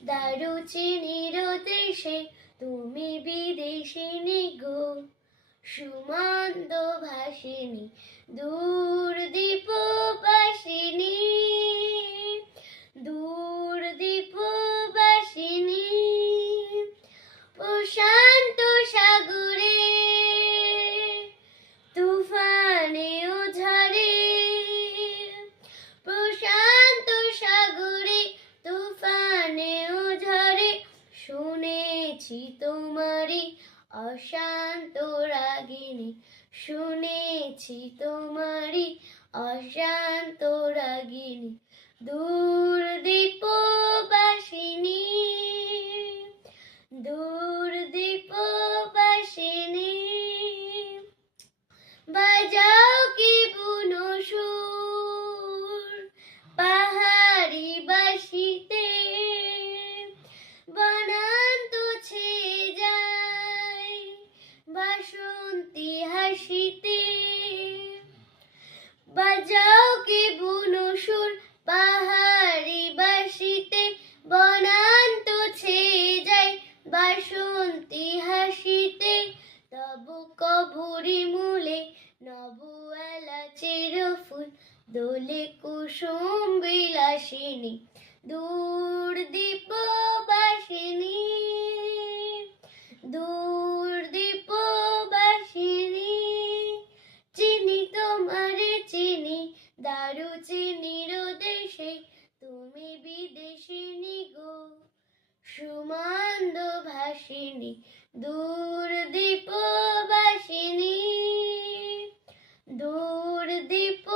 দারুচিনির দেশে তুমি বিদেশিনী গো সুমন্দ ভাসিনী দূর দীপ শুনেছি তোমারই অশান্ত রাগিনী। শুনেছি তোমারই অশান্ত রাগিনী। দূর দীপ হাসিতে বাজাও কি বুনো সুর পাহাড়ি বাসিতে বনান তুছে যায় বাসন্তী হাসিতে। তবু কবুরি মূলে নবুয়ালা চির ফুল, দোলে কুসুম বিলাসিনী, দূর দীপ খুঁজি নিরদেশে তুমি বিদেশিনী গো। সুমান্দ ভাসিনী দূর দীপ বাসিনী দূর দীপ